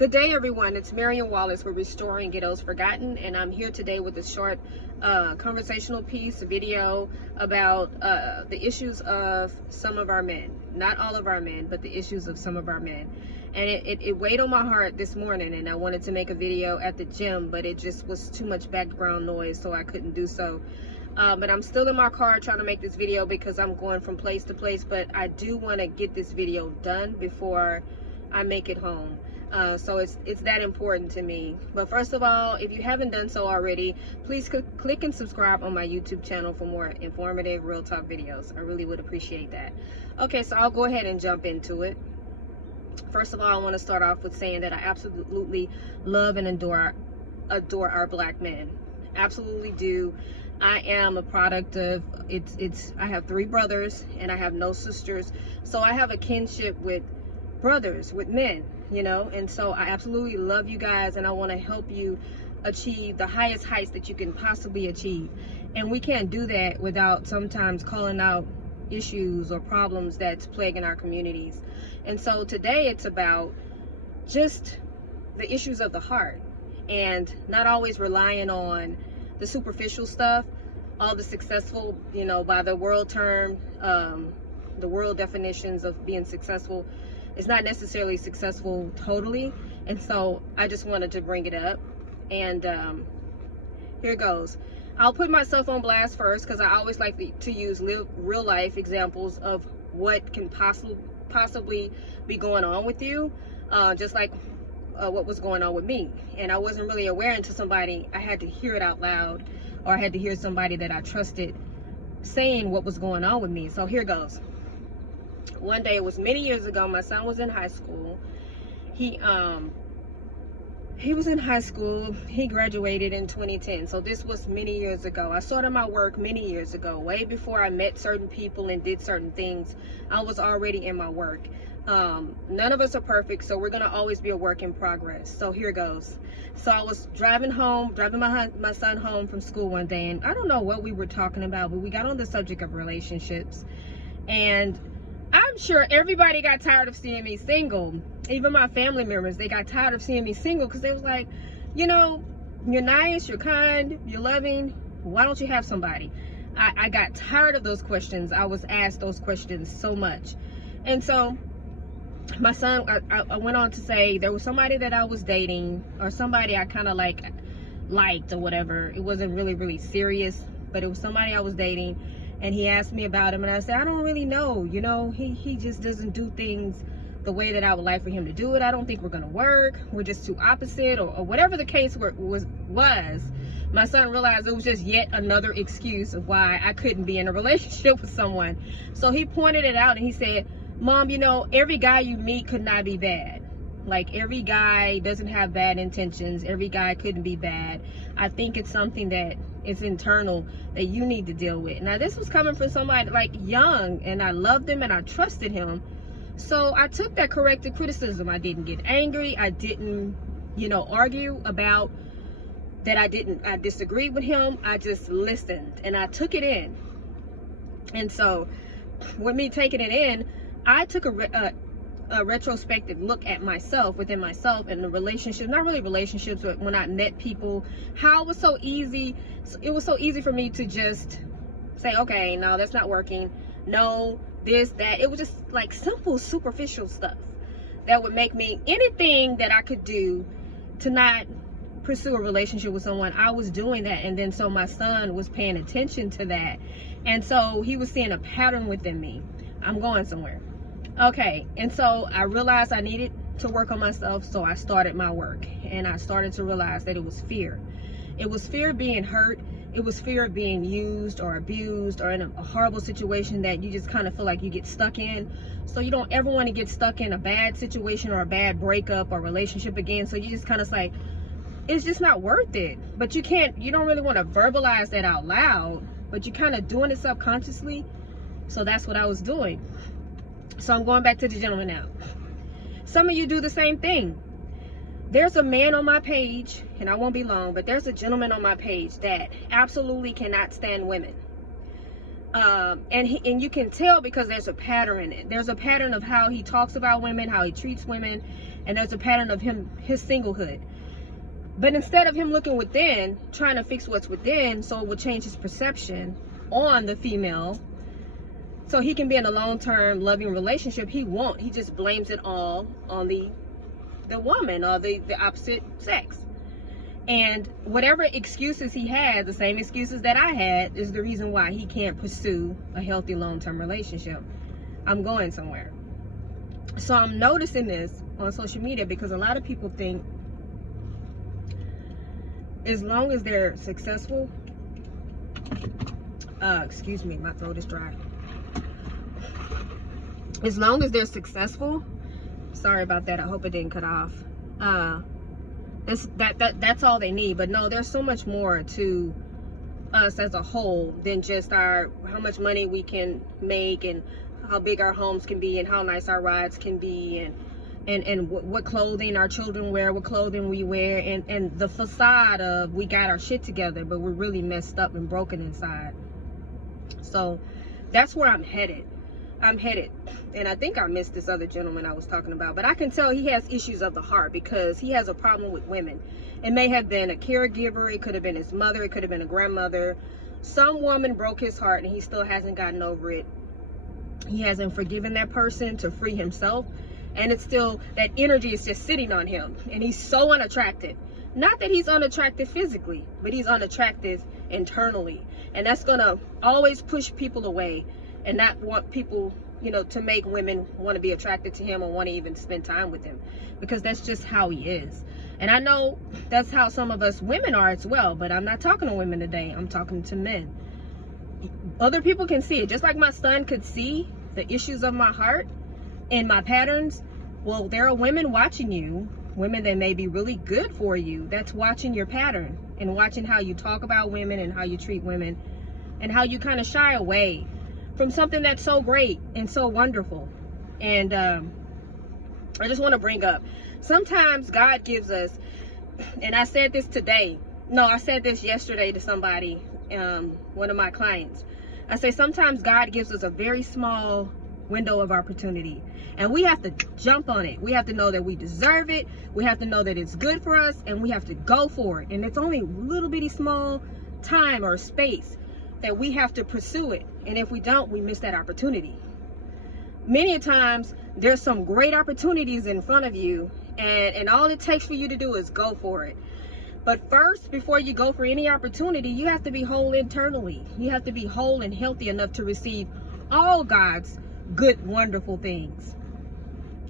Good day, everyone. It's Marion Wallace. We're restoring Ghettos Forgotten, and I'm here today with a short conversational piece, a video about the issues of some of our men. Not all of our men, but the issues of some of our men. And it weighed on my heart this morning, and I wanted to make a video at the gym, but it just was too much background noise, so I couldn't do so. But I'm still in my car trying to make this video because I'm going from place to place, but I do want to get this video done before I make it home. So it's that important to me. But first of all, if you haven't done so already, please click and subscribe on my YouTube channel for more informative real talk videos. I really would appreciate that. Okay, so I'll go ahead and jump into it. First of all, I want to start off with saying that I absolutely love and adore our black men. Absolutely do. I am a product of I have 3 brothers and I have no sisters, so I have a kinship with brothers, with men, you know, and so I absolutely love you guys, and I want to help you achieve the highest heights that you can possibly achieve. And we can't do that without sometimes calling out issues or problems that's plaguing our communities. And so today it's about just the issues of the heart, and not always relying on the superficial stuff, all the successful, you know, by the world term, the world definitions of being successful. It's not necessarily successful totally, and so I just wanted to bring it up. And here goes. I'll put myself on blast first because I always like to use real life examples of what can possibly be going on with you, just like what was going on with me. And I wasn't really aware until I had to hear it out loud, or I had to hear somebody that I trusted saying what was going on with me. So here goes. One day, it was many years ago, my son was in high school. He was in high school. He graduated in 2010. So this was many years ago. I started my work many years ago, way before I met certain people and did certain things. I was already in my work. None of us are perfect, so we're gonna always be a work in progress. So here goes. So I was driving my son home from school one day, and I don't know what we were talking about, but we got on the subject of relationships. And I'm sure everybody got tired of seeing me single. Even my family members, they got tired of seeing me single because they was like, you know, you're nice, you're kind, you're loving. Why don't you have somebody? I got tired of those questions. I was asked those questions so much. And so my son, I went on to say there was somebody that I was dating, or somebody I kind of liked or whatever. It wasn't really serious, but it was somebody I was dating. And he asked me about him, and I said, I don't really know. You know, he just doesn't do things the way that I would like for him to do it. I don't think we're gonna work. We're just too opposite, or whatever the case was. My son realized it was just yet another excuse of why I couldn't be in a relationship with someone. So he pointed it out and he said, Mom, you know, every guy you meet could not be bad. Like, every guy doesn't have bad intentions. Every guy couldn't be bad. I think it's something that is internal that you need to deal with. Now, this was coming from somebody like young, and I loved him and I trusted him. So I took that corrective criticism. I didn't get angry. I didn't, you know, argue about that. I disagreed with him. I just listened and I took it in. And so with me taking it in, I took a retrospective look at myself, within myself, and the relationships, not really relationships, but when I met people, how it was so easy for me to just say, okay, no, that's not working, no, this, that. It was just like simple, superficial stuff that would make me, anything that I could do to not pursue a relationship with someone, I was doing that. And then so my son was paying attention to that, and so he was seeing a pattern within me. I'm going somewhere. Okay, and so I realized I needed to work on myself, so I started my work, and I started to realize that it was fear. It was fear of being hurt. It was fear of being used or abused, or in a horrible situation that you just kind of feel like you get stuck in. So you don't ever want to get stuck in a bad situation or a bad breakup or relationship again. So you just kind of like, it's just not worth it. But you don't really want to verbalize that out loud, but you're kind of doing it subconsciously. So that's what I was doing. So I'm going back to the gentleman now. Some of you do the same thing. There's a man on my page, and I won't be long, but there's a gentleman on my page that absolutely cannot stand women. And you can tell because there's a pattern in it. There's a pattern of how he talks about women, how he treats women, and there's a pattern of his singlehood. But instead of him looking within, trying to fix what's within, so it would change his perception on the female, so he can be in a long-term loving relationship, he won't. He just blames it all on the woman or the opposite sex. And whatever excuses he had, the same excuses that I had, is the reason why he can't pursue a healthy long-term relationship. I'm going somewhere. So I'm noticing this on social media because a lot of people think as long as they're successful, excuse me, my throat is dry. As long as they're successful, sorry about that, I hope it didn't cut off. That's all they need. But no, there's so much more to us as a whole than just how much money we can make and how big our homes can be and how nice our rides can be and what clothing our children wear, what clothing we wear, and the facade of we got our shit together, but we're really messed up and broken inside. So that's where I'm headed. And I think I missed this other gentleman I was talking about, but I can tell he has issues of the heart because he has a problem with women. It may have been a caregiver, it could have been his mother, it could have been a grandmother. Some woman broke his heart and he still hasn't gotten over it. He hasn't forgiven that person to free himself, and it's still, that energy is just sitting on him, and he's so unattractive. Not that he's unattractive physically, but he's unattractive internally, and that's gonna always push people away and not want people, you know, to make women want to be attracted to him or want to even spend time with him, because that's just how he is. And I know that's how some of us women are as well, but I'm not talking to women today, I'm talking to men. Other people can see it, just like my son could see the issues of my heart and my patterns. Well, there are women watching you, women that may be really good for you, that's watching your pattern and watching how you talk about women and how you treat women and how you kind of shy away from something that's so great and so wonderful. And I just want to bring up, sometimes God gives us, and I said this today, no, I said this yesterday to somebody, one of my clients. I say sometimes God gives us a very small window of opportunity, and we have to jump on it. We have to know that we deserve it. We have to know that it's good for us, and we have to go for it. And it's only a little bitty small time or space that we have to pursue it. And if we don't, we miss that opportunity. Many times there's some great opportunities in front of you, and all it takes for you to do is go for it. But first, before you go for any opportunity, you have to be whole internally. You have to be whole and healthy enough to receive all God's good, wonderful things.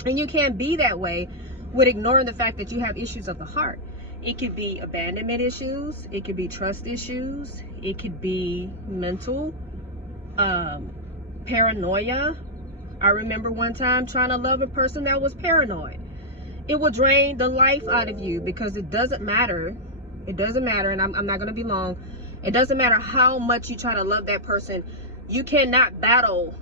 And you can't be that way with ignoring the fact that you have issues of the heart. It could be abandonment issues. It could be trust issues. It could be mental paranoia. I remember one time trying to love a person that was paranoid. It will drain the life out of you, because it doesn't matter. It doesn't matter, and I'm not going to be long. It doesn't matter how much you try to love that person. You cannot battle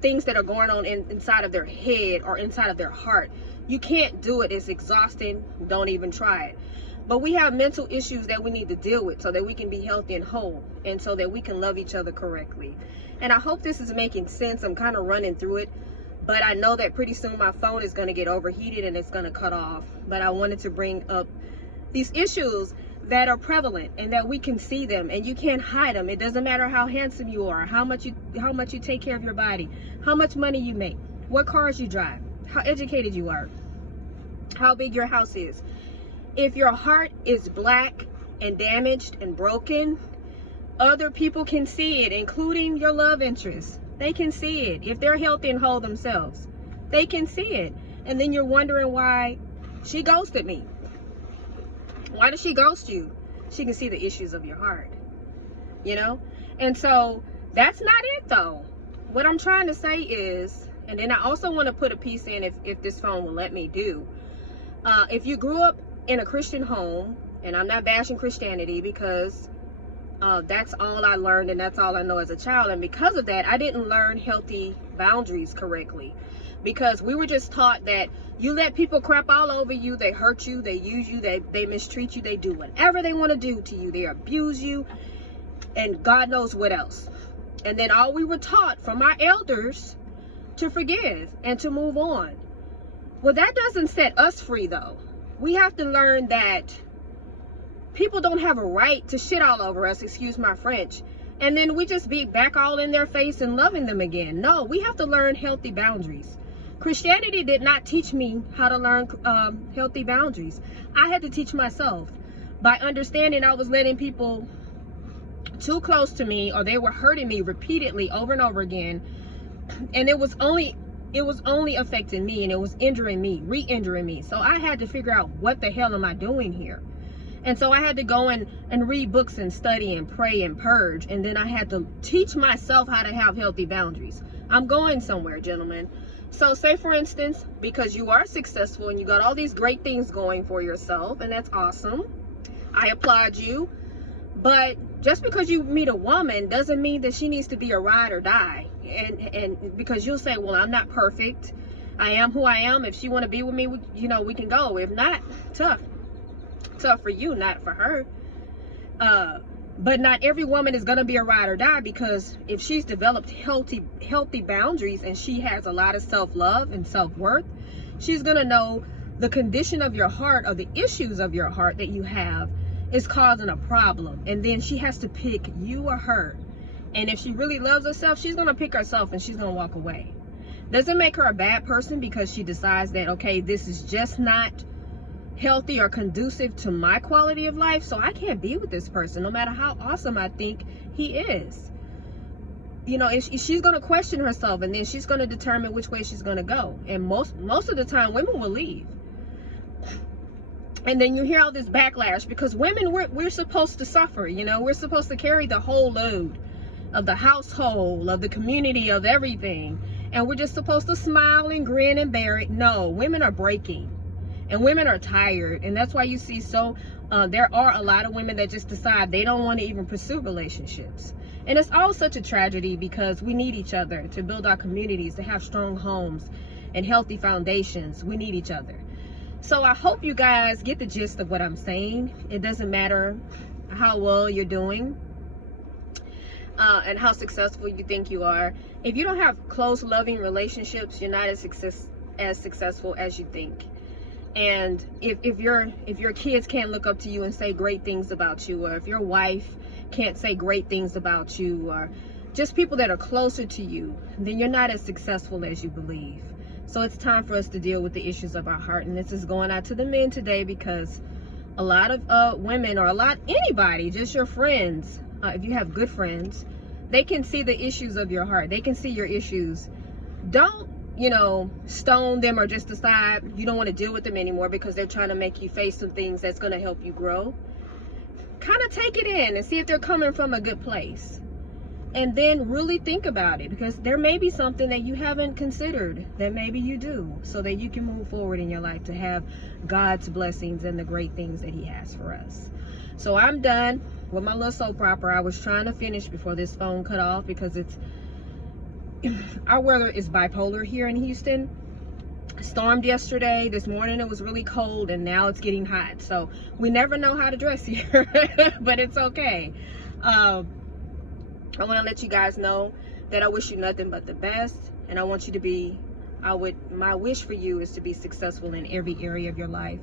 things that are going on inside of their head or inside of their heart. You can't do it. It's exhausting. Don't even try it. But we have mental issues that we need to deal with so that we can be healthy and whole, and so that we can love each other correctly. And I hope this is making sense. I'm kind of running through it, but I know that pretty soon my phone is going to get overheated and it's going to cut off. But I wanted to bring up these issues that are prevalent and that we can see them, and you can't hide them. It doesn't matter how handsome you are, how much you take care of your body, how much money you make, what cars you drive, how educated you are, how big your house is. If your heart is black and damaged and broken, other people can see it, including your love interest. They can see it. If they're healthy and whole themselves, they can see it. And then you're wondering why she ghosted me. Why did she ghost you? She can see the issues of your heart, you know? And so that's not it though. What I'm trying to say is, and then I also want to put a piece in, if this phone will let me do. If you grew up in a Christian home, and I'm not bashing Christianity, because that's all I learned and that's all I know as a child. And because of that, I didn't learn healthy boundaries correctly, because we were just taught that you let people crap all over you, they hurt you, they use you, they mistreat you, they do whatever they want to do to you, they abuse you, and God knows what else. And then all we were taught from our elders to forgive and to move on. Well, that doesn't set us free, though. We have to learn that people don't have a right to shit all over us, excuse my French, and then we just be back all in their face and loving them again. No, we have to learn healthy boundaries. Christianity did not teach me how to learn healthy boundaries. I had to teach myself by understanding I was letting people too close to me, or they were hurting me repeatedly over and over again, and it was only affecting me, and it was injuring me, re-injuring me. So I had to figure out, what the hell am I doing here? And so I had to go and read books and study and pray and purge, and then I had to teach myself how to have healthy boundaries. I'm going somewhere, gentlemen. So say, for instance, because you are successful and you got all these great things going for yourself, and that's awesome, I applaud you. But just because you meet a woman doesn't mean that she needs to be a ride or die. And because you'll say, well, I'm not perfect, I am who I am. If she want to be with me, we can go. If not, tough for you, not for her. But not every woman is going to be a ride or die, because if she's developed healthy boundaries and she has a lot of self-love and self-worth, she's going to know the condition of your heart, or the issues of your heart that you have, is causing a problem. And then she has to pick you or her. And if she really loves herself, she's going to pick herself and she's going to walk away. Doesn't make her a bad person because she decides that, okay, this is just not healthy or conducive to my quality of life, so I can't be with this person no matter how awesome I think he is. She's going to question herself, and then she's going to determine which way she's going to go. And most of the time, women will leave. And then you hear all this backlash, because women, we're supposed to suffer. We're supposed to carry the whole load of the household, of the community, of everything, and we're just supposed to smile and grin and bear it. No, women are breaking. And women are tired, and that's why you see there are a lot of women that just decide they don't want to even pursue relationships. And it's all such a tragedy, because we need each other to build our communities, to have strong homes and healthy foundations. We need each other. So I hope you guys get the gist of what I'm saying. It doesn't matter how well you're doing and how successful you think you are. If you don't have close, loving relationships, you're not as successful as you think. And if your kids can't look up to you and say great things about you, or if your wife can't say great things about you, or just people that are closer to you, then you're not as successful as you believe. So it's time for us to deal with the issues of our heart. And this is going out to the men today, because a lot of women, or anybody, just your friends, if you have good friends, they can see the issues of your heart. They can see your issues. Don't stone them, or just decide you don't want to deal with them anymore because they're trying to make you face some things that's going to help you grow. Kind of take it in and see if they're coming from a good place, and then really think about it, because there may be something that you haven't considered that maybe you do, so that you can move forward in your life to have God's blessings and the great things that he has for us. So I'm done with my little soap opera. I was trying to finish before this phone cut off, because our weather is bipolar here in Houston. It stormed yesterday. This morning it was really cold, and now it's getting hot. So we never know how to dress here, but it's okay. I want to let you guys know that I wish you nothing but the best, and I want you to be, my wish for you is to be successful in every area of your life,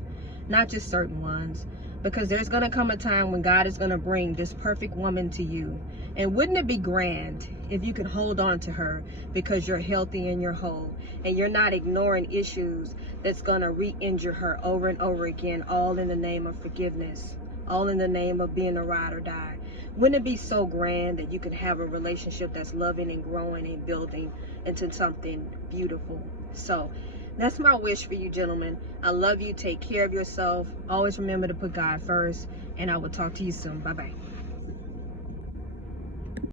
not just certain ones, because there's going to come a time when God is going to bring this perfect woman to you. And wouldn't it be grand if you could hold on to her, because you're healthy and you're whole, and you're not ignoring issues that's going to re-injure her over and over again, all in the name of forgiveness, all in the name of being a ride or die. Wouldn't it be so grand that you could have a relationship that's loving and growing and building into something beautiful? So that's my wish for you, gentlemen. I love you. Take care of yourself. Always remember to put God first, and I will talk to you soon. Bye-bye.